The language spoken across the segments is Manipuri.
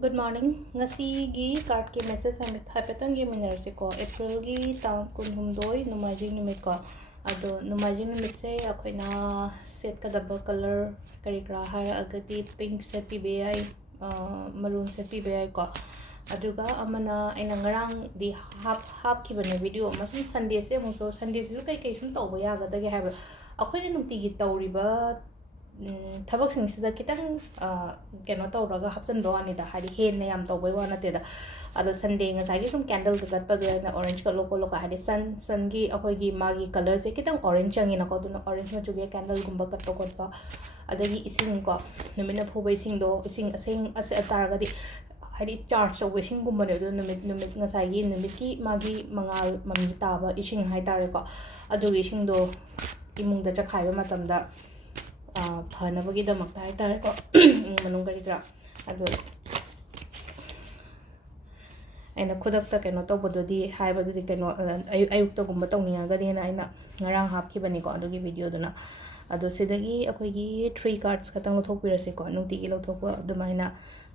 Good morning. Ngasigi card ki message hapetan gi minerse ko April gi taon kunhumdoi numajing numit ko ado numajing numit se akoina setkadaba color karikra hara agati pink set PBI maroon set PBI ko aduga amana aina ngarang di hap ki bane video amasum Sunday se muso Sunday su kai kai sum tawba yagadage haba akoina nukti gi tawriba ꯊꯕꯛꯁꯤꯡꯁꯤꯗ ꯈꯤꯇꯪ ꯀꯩꯅꯣ ꯇꯧꯔꯒ ꯍꯥꯞꯆꯟꯕ ꯋꯥꯅꯤꯗ ꯍꯥꯏꯗꯤ ꯍꯦꯟꯅ ꯌꯥꯝ ꯇꯧꯕꯩ ꯋꯥ ꯅꯠꯇꯦꯗ ꯑꯗꯣ ꯁꯟꯗꯦ ꯉꯁꯥꯏꯒꯤ ꯁꯨꯝ ꯀꯦꯟꯗꯜꯗ ꯀꯠꯄꯗꯣ ꯑꯩꯅ ꯑꯣꯔꯦꯟꯖ ꯀꯠꯂꯣ ꯈꯣꯠꯂꯣꯀ ꯍꯥꯏꯗꯤ ꯁꯟꯒꯤ ꯑꯩꯈꯣꯏꯒꯤ ꯃꯥꯒꯤ ꯀꯂꯔꯁꯦ ꯈꯤꯇꯪ ꯑꯣꯔꯦꯟꯖ ꯆꯪꯉꯤꯅꯀꯣ ꯑꯗꯨꯅ ꯑꯣꯔꯦꯟꯖ ꯃꯆꯨꯒꯤ ꯀꯦꯟꯗꯜꯒꯨꯝꯕ ꯀꯠꯄ ꯈꯣꯠꯄ ꯑꯗꯒꯤ ꯏꯁꯤꯡꯀꯣ ꯅꯨꯃꯤꯠꯅ ꯐꯨꯕ ꯏꯁꯤꯡꯗꯣ ꯏꯁꯤꯡ ꯑꯁꯦꯡ ꯇꯥꯔꯒꯗꯤ ꯍꯥꯏꯗꯤ ꯆꯥꯔꯖ ꯇꯧꯕ ꯏꯁꯤꯡꯒꯨꯝꯕꯅꯦ ꯑꯗꯨ ꯅꯨꯃꯤꯠ ꯉꯁꯥꯏꯒꯤ ꯅꯨꯃꯤꯠꯀꯤ ꯃꯥꯒꯤ ꯃꯉꯥꯜ ꯃꯃꯤ ꯇꯥꯕ ꯏꯁꯤꯡ ꯍꯥꯏꯇꯥꯔꯦꯀꯣ ꯑꯗꯨꯒꯤ ꯏꯁꯤꯡꯗꯣ ꯏꯃꯨꯡꯗ ꯆꯈꯥꯏꯕ ꯃꯇꯝꯗ ꯐꯅꯕꯒꯤꯗꯃꯛꯇ ꯍꯥꯏꯇꯥꯔꯦꯀꯣ ꯏꯃꯨꯡ ꯃꯅꯨꯡ ꯀꯔꯤ ꯀꯔꯥ ꯑꯗꯣ ꯑꯩꯅ ꯈꯨꯗꯛꯇ ꯀꯩꯅꯣ ꯇꯧꯕꯗꯨꯗꯤ ꯍꯥꯏꯕꯗꯨꯗꯤ ꯀꯩꯅꯣ ꯑꯌꯨꯛꯇꯒꯨꯝꯕ ꯇꯧꯅꯤꯡꯉꯒꯗꯤꯅ ꯑꯩꯅ ꯉꯔꯥꯡ ꯍꯥꯞꯈꯤꯕꯅꯤꯀꯣ ꯑꯗꯨꯒꯤ ꯚꯤꯗꯤꯑꯣꯗꯨꯅ ꯑꯗꯣ ꯁꯤꯗꯒꯤ ꯑꯩꯈꯣꯏꯒꯤ 3 cards ꯈꯛꯇꯪ ꯂꯧꯊꯣꯛꯄꯤꯔꯁꯤꯀꯣ ꯅꯨꯡꯇꯤꯒꯤ ꯂꯧꯊꯣꯛꯄ ꯑꯗꯨꯃꯥꯏꯅ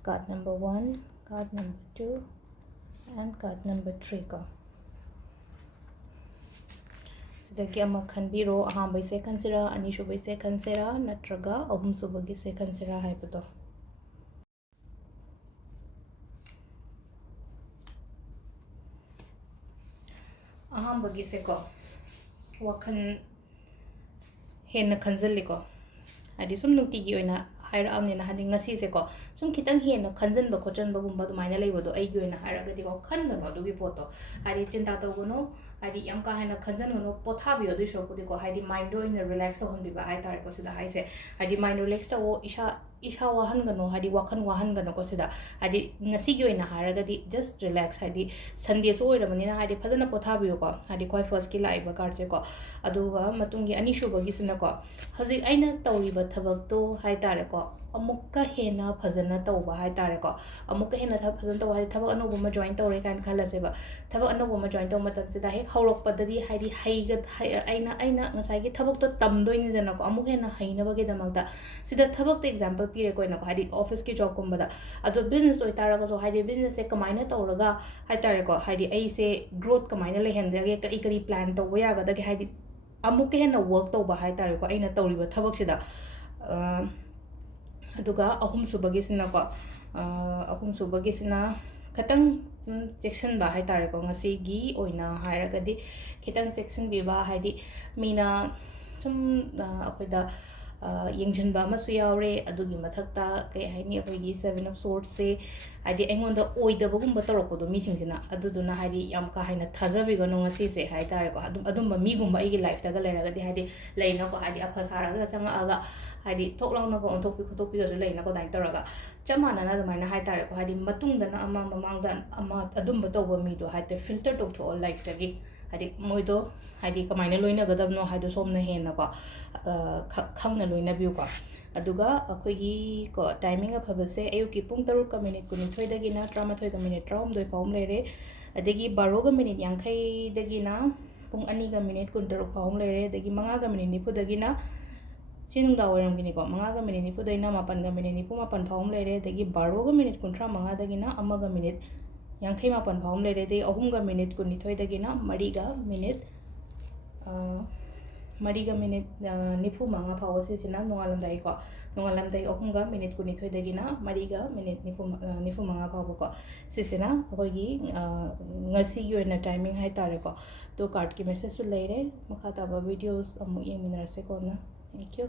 card number 1 card number 2 and card number 3 ꯀꯣ ꯁꯤꯗꯒꯤ ꯑꯃ ꯈꯟꯕꯤꯔꯣ ꯑꯍꯥꯟꯕꯩꯁꯦ ꯈꯟꯁꯤꯔꯥ ꯑꯅꯤꯁꯨꯕꯩꯁꯦ ꯈꯟꯁꯤꯔꯥ ꯅꯠꯇ꯭ꯔꯒ ꯑꯍꯨꯝꯁꯨꯕꯒꯤꯁꯦ ꯈꯟꯁꯤꯔꯥ ꯍꯥꯏꯕꯗꯣ ꯑꯍꯥꯟꯕꯒꯤꯁꯦꯀꯣ ꯋꯥꯈꯜ ꯍꯦꯟꯅ ꯈꯟꯖꯜꯂꯤꯀꯣ ꯍꯥꯏꯗꯤ ꯁꯨꯝ ꯅꯨꯡꯇꯤꯒꯤ ꯑꯣꯏꯅ ꯍꯥꯏꯔꯛꯑꯕꯅꯤꯅ ꯍꯥꯏꯗꯤ ꯉꯁꯤꯁꯦꯀꯣ ꯁꯨꯝ ꯈꯤꯇꯪ ꯍꯦꯟꯅ ꯈꯟꯖꯟꯕ ꯈꯣꯠꯆꯟꯕꯒꯨꯝꯕ ꯑꯗꯨꯃꯥꯏꯅ ꯂꯩꯕꯗꯣ ꯑꯩꯒꯤ ꯑꯣꯏꯅ ꯍꯥꯏꯔꯒꯗꯤꯀꯣ ꯈꯟꯒꯅꯣ ꯑꯗꯨꯒꯤ ꯄꯣꯠꯇꯣ ꯍꯥꯏꯗꯤ ꯆꯤꯟꯇꯥ ꯇꯧꯒꯅꯣ ꯍꯥꯏꯗꯤ ꯌꯥꯝ ꯀꯥ ꯍꯦꯟꯅ ꯈꯟꯖꯟꯒꯅꯣ ꯄꯣꯊꯥꯕꯤꯌꯣ ꯑꯗꯨꯏ ꯁꯔꯨꯛꯄꯨꯗꯤꯀꯣ ꯍꯥꯏꯗꯤ ꯃꯥꯏꯟꯗꯣ ꯑꯣꯏꯅ ꯔꯤꯂꯦꯛꯁ ꯇꯧꯍꯟꯕꯤꯕ ꯍꯥꯏꯇꯥꯔꯦꯀꯣ ꯁꯤꯗ ꯍꯥꯏꯁꯦ ꯍꯥꯏꯗꯤ ꯃꯥꯏꯟ ꯔꯤꯂꯦꯛꯁ ꯇꯧꯋꯣ ꯏꯁꯥ ꯋꯥꯍꯟꯒꯅꯣ ꯍꯥꯏꯗꯤ ꯋꯥꯈꯜ ꯋꯥꯍꯟꯒꯅꯣꯀꯣ ꯁꯤꯗ ꯍꯥꯏꯗꯤ ꯉꯁꯤꯒꯤ ꯑꯣꯏꯅ ꯍꯥꯏꯔꯒꯗꯤ ꯖꯁ ꯔꯤꯂꯦꯛꯁ ꯍꯥꯏꯗꯤ ꯁꯟꯗꯦꯁꯨ ꯑꯣꯏꯔꯕꯅꯤꯅ ꯍꯥꯏꯗꯤ ꯐꯖꯅ ꯄꯣꯊꯥꯕꯤꯌꯨꯀꯣ ꯍꯥꯏꯗꯤ ꯈ꯭ꯋꯥꯏ ꯐꯥꯔꯁꯀꯤ ꯂꯥꯛꯏꯕ ꯀꯥꯔꯠꯁꯦꯀꯣ ꯑꯗꯨꯒ ꯃꯇꯨꯡꯒꯤ ꯑꯅꯤꯁꯨꯕꯒꯤꯁꯤꯅꯀꯣ ꯍꯧꯖꯤꯛ ꯑꯩꯅ ꯇꯧꯔꯤꯕ ꯊꯕꯛꯇꯣ ꯍꯥꯏꯇꯥꯔꯦꯀꯣ ꯑꯃꯨꯛꯀ ꯍꯦꯟꯅ ꯐꯖꯅ ꯇꯧꯕ ꯍꯥꯏꯇꯥꯔꯦꯀꯣ ꯑꯃꯨꯛꯀ ꯍꯦꯟꯅ ꯐꯖꯅ ꯇꯧꯕ ꯍꯥꯏꯗꯤ ꯊꯕꯛ ꯑꯅꯧꯕ ꯑꯃ ꯖꯣꯏꯟ ꯇꯧꯔꯦ ꯀꯥꯏꯅ ꯈꯜꯂꯁꯦꯕ ꯊꯕꯛ ꯑꯅꯧꯕ ꯑꯃ ꯖꯣꯏꯟ ꯇꯧꯕ ꯃꯇꯝꯁꯤꯗ ꯍꯦꯛ ꯍꯧꯔꯛꯄꯗꯗꯤ ꯍꯥꯏꯗꯤ ꯑꯩꯅ ꯉꯁꯥꯏꯒꯤ ꯊꯕꯛꯇꯣ ꯇꯝꯗꯣꯏꯅꯤꯗꯅꯀꯣ ꯑꯃꯨꯛ ꯍꯦꯟꯅ ꯍꯩꯅꯕꯒꯤꯗꯃꯛꯇ ꯁꯤꯗ ꯊꯕꯛꯇ ꯑꯦꯛꯖꯥꯝꯄꯜ ꯄꯤꯔꯦꯀꯣꯏꯅꯀꯣ ꯍꯥꯏꯗꯤ ꯑꯣꯐꯤꯁꯀꯤ ꯖꯣꯕꯀꯨꯝꯕꯗ ꯑꯗꯣ ꯕꯤꯖꯅꯦꯁ ꯑꯣꯏꯇꯥꯔꯒꯁꯨ ꯍꯥꯏꯗꯤ ꯕꯤꯖꯅꯦꯁꯁꯦ ꯀꯃꯥꯏꯅ ꯇꯧꯔꯒ ꯍꯥꯏꯇꯥꯔꯦꯀꯣ ꯍꯥꯏꯗꯤ ꯑꯩꯁꯦ ꯒ꯭ꯔꯣꯠ ꯀꯃꯥꯏꯅ ꯂꯩꯍꯟꯖꯒꯦ ꯀꯔꯤ ꯄ꯭ꯂꯥꯟ ꯇꯧꯕ ꯌꯥꯒꯗꯒꯦ ꯍꯥꯏꯗꯤ ꯑꯃꯨꯛꯀ ꯍꯦꯟꯅ ꯋꯔꯛ ꯇꯧꯕ ꯍꯥꯏꯇꯥꯔꯦꯀꯣ ꯑꯩꯅ ꯇꯧꯔꯤꯕ ꯊꯕꯛꯁꯤꯗ ꯑꯗꯨꯒ ꯑꯍꯨꯝꯁꯨꯕꯒꯤꯁꯤꯅꯀꯣ ꯑꯍꯨꯝꯁꯨꯕꯒꯤꯁꯤꯅ ꯈꯤꯇꯪ ꯆꯦꯛꯁꯤꯟꯕ ꯍꯥꯏꯇꯥꯔꯦꯀꯣ ꯉꯁꯤꯒꯤ ꯑꯣꯏꯅ ꯍꯥꯏꯔꯒꯗꯤ ꯈꯤꯇꯪ ꯆꯦꯛꯁꯤꯟꯕꯤꯕ ꯍꯥꯏꯗꯤ ꯃꯤꯅ ꯁꯨꯝ ꯑꯩꯈꯣꯏꯗ ꯌꯦꯡꯁꯤꯟꯕ ꯑꯃꯁꯨ ꯌꯥꯎꯔꯦ ꯑꯗꯨꯒꯤ ꯃꯊꯛꯇ ꯀꯩ ꯍꯥꯏꯅꯤ ꯑꯩꯈꯣꯏꯒꯤ 7 of Swordsꯁꯦ ꯍꯥꯏꯗꯤ ꯑꯩꯉꯣꯟꯗ ꯑꯣꯏꯗꯕꯒꯨꯝꯕ ꯇꯧꯔꯛꯄꯗꯣ ꯃꯤꯁꯤꯡꯁꯤ나 ꯑꯗꯨꯗꯨꯅ ꯍꯥꯏꯗꯤ ꯌꯥꯝ ꯀꯥ ꯍꯦꯟꯅ ꯊꯥꯖꯕꯤꯒꯅꯣ ꯉꯁꯤꯁꯦ ꯍꯥꯏꯇꯥꯔꯦꯀꯣ ꯑꯗꯨꯝꯕ ꯃꯤꯒꯨꯝꯕ ꯑꯩꯒꯤ ꯂꯥꯏꯐꯇꯒ ꯂꯩꯔꯒꯗꯤ ꯍꯥꯏꯗꯤ ꯂꯩꯅꯀꯣ ꯍꯥꯏꯗꯤ ꯑꯐ ꯁꯥꯔꯒ ꯆꯪꯉꯛꯑꯒ ꯍꯥꯏꯗꯤ ꯊꯣꯛ ꯂꯥꯎꯅꯒ ꯑꯣꯟꯊꯣꯛꯄꯤ ꯈꯣꯠꯇꯣꯛꯄꯤꯒꯁꯨ ꯂꯩꯅꯀꯣ ꯑꯗꯨꯃꯥꯏꯅ ꯇꯧꯔꯒ ꯆꯞ ꯃꯥꯟꯅꯅ ꯑꯗꯨꯃꯥꯏꯅ ꯍꯥꯏꯇꯥꯔꯦꯀꯣ ꯍꯥꯏꯗꯤ ꯃꯇꯨꯡꯗꯅ ꯑꯃ ꯃꯃꯥꯡꯗ ꯑꯃ ꯑꯗꯨꯝꯕ ꯇꯧꯕ ꯃꯤꯗꯣ ꯍꯥꯏꯇꯥꯔꯦ ꯐꯤꯜꯇꯔ ꯇꯧꯊꯣꯛꯑꯣ ꯂꯥꯏꯐꯇꯒꯤ ꯍꯥꯏꯗꯤ ꯃꯣꯏꯗꯣ ꯍꯥꯏꯗꯤ ꯀꯃꯥꯏꯅ ꯂꯣꯏꯅꯒꯗꯕꯅꯣ ꯍꯥꯏꯗꯣ ꯁꯣꯝꯅ ꯍꯦꯟꯅꯀꯣ ꯈꯪꯅ ꯂꯣꯏꯅꯕꯤꯌꯨꯀꯣ ꯑꯗꯨꯒ ꯑꯩꯈꯣꯏꯒꯤ ꯀꯣ ꯇꯥꯏꯃꯤꯡ ꯑꯐꯕꯁꯦ ꯑꯌꯨꯛꯀꯤ ꯄꯨꯡ 7:22ꯗꯒꯤꯅ 13:13 ꯐꯥꯎ ꯑꯃ ꯂꯩꯔꯦ ꯑꯗꯒꯤ 12:50ꯗꯒꯤꯅ ꯄꯨꯡ 2:23 ꯐꯥꯎ ꯑꯃ ꯂꯩꯔꯦ ꯑꯗꯒꯤ 5:40ꯗꯒꯤꯅ ꯁꯤ ꯅꯨꯡꯗꯥꯡꯋꯥꯏꯔꯝꯒꯤꯅꯤꯀꯣ 5:40ꯗꯒꯤꯅ 7:47 ꯐꯥꯎ ꯑꯃ ꯂꯩꯔꯦ ꯑꯗꯒꯤ 12:35ꯗꯒꯤꯅ 1:57 ꯐꯥꯎ ꯑꯃ ꯂꯩꯔꯦ ꯑꯗꯒꯤ 3:22ꯗꯒꯤꯅ 4:95 ꯐꯥꯎꯕ ꯁꯤꯁꯤꯅ ꯅꯣꯡꯉꯥꯜꯂꯝꯗꯥꯏꯀꯣ ꯅꯣꯡꯉꯥꯜꯂꯝꯗꯥꯏ 3:22ꯗꯒꯤꯅ 4:95 ꯐꯥꯎꯕꯀꯣ ꯁꯤꯁꯤꯅ ꯑꯩꯈꯣꯏꯒꯤ ꯉꯁꯤꯒꯤ ꯑꯣꯏꯅ ꯇꯥꯏꯃꯤꯡ ꯍꯥꯏꯇꯥꯔꯦꯀꯣ ꯇꯣ ꯀꯥꯔꯠꯀꯤ ꯃꯦꯁꯦꯖꯁꯨ ꯂꯩꯔꯦ ꯃꯈꯥ ꯇꯥꯕ ꯚꯤꯗꯤꯑꯣꯁ ꯑꯃꯨꯛ ꯌꯦꯡꯃꯤꯟꯅꯔꯁꯦ ꯀꯣꯟꯅ ꯊꯦꯡꯛ ꯌꯨ